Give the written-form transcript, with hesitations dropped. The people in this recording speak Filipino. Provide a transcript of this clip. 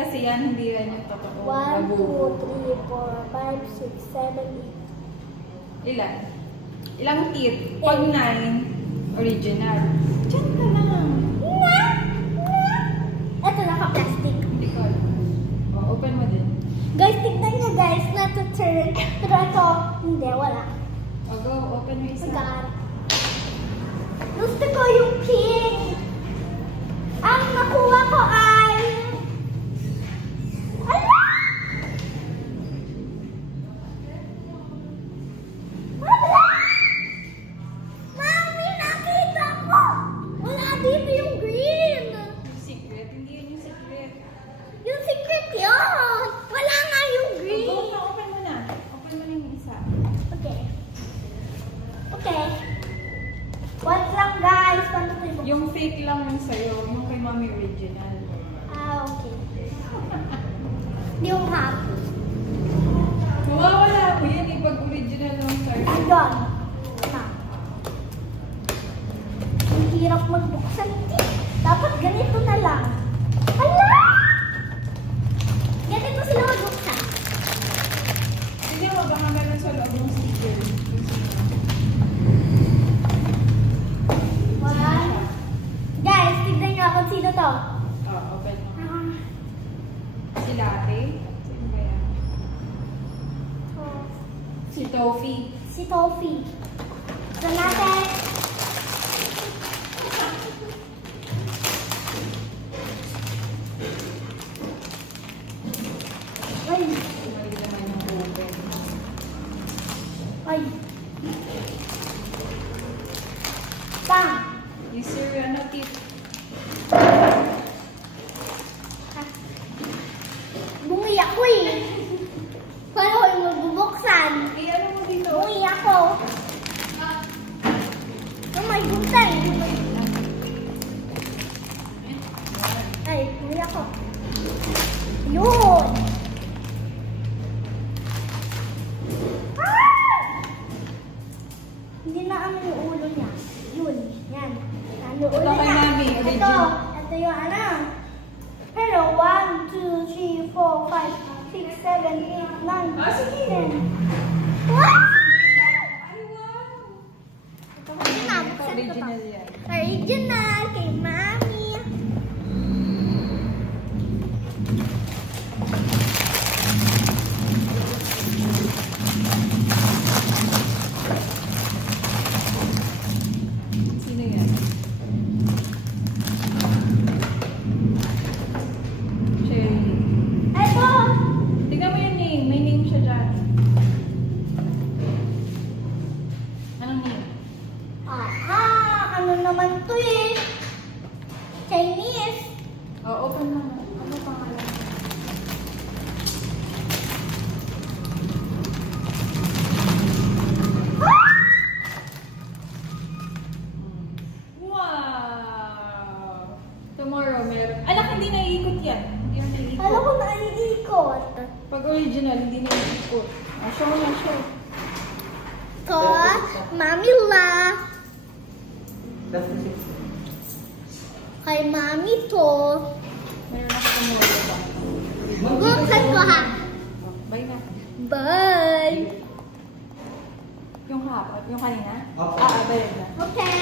kasi yan, hindi yan yung totoo. 1, 2, 3, 4, 5, 6, 7, 8. Ilan? Ilang teeth? Pag 9, original. Diyan ka lang. Ito, naka-plastic. Hindi ko alam. Oh, open mo din. Guys, tignan nyo guys, nata-turn. Pero ito, hindi, wala. Oh, go, open mo isa. Gusto ko yung pink. Ang nakuha ko ay... Ala! Wala! Mami, nakita ko! Wala dito yung green. Yung secret? Hindi yun yung secret. Yung secret yun! Wala nga yung green. Go, open mo na. Open mo na yung isa. Okay. Okay. What lang guys? Paano ko yung... Yung fake lang yung sa'yo. Yung kay Mami original. Ah, okay. Yung happy. Mawawala mo yan. Pag original lang sa'yo. Ayun. Na. Ang hirap magbuksan. Dapat ganito na lang. Hala! Ganito sila magbuksan. Hindi mo baka meron sa loob ng sticker. One. Guys, tignan nyo kung sino to. Oh, open mo. Si Latte? Sino ba yan? Si Toffee. Si Toffee. So natin. Ay. Mali naman yung open. Ay. Bang. Yung cereal na tip. Bumi ako eh. Paano ko yung magbubuksan? Eh, ano mo dito? Bumi ako. Oh my God. Ay, bumi ako. Yun. Ah! Hindi na ano yung ulo niya. Yun. Yan. Ano yung ulo Ito kay niya? Mami, Ito. original. Ito yung ano. Pero 1, 2, 3, 4, 5, 6, 7, 8, 9, Ah, sige. 10. Wow! Ay, wow! Ito kasi nabuksan ko Original to. yan. Original kay Mami. Sino yan? Cherry. Ito. Tignan mo yung name. May name siya dyan. Anong name? Aha, ano naman to eh? Chinese. Oh, open mo. Ano pangalan? Wow! Tomorrow meron. Anak, hindi naiikot yan. Hindi na naiikot. Alam ko na iikot. Pag original, hindi naiikot. Ah, show na, show. Ko, Mami La. Kay Mami to. Meron ako tomorrow ba? Buksan ko ha. Bye na. Bye. Yung hapon, yung kanina? Okay. Ah, bye na. Okay.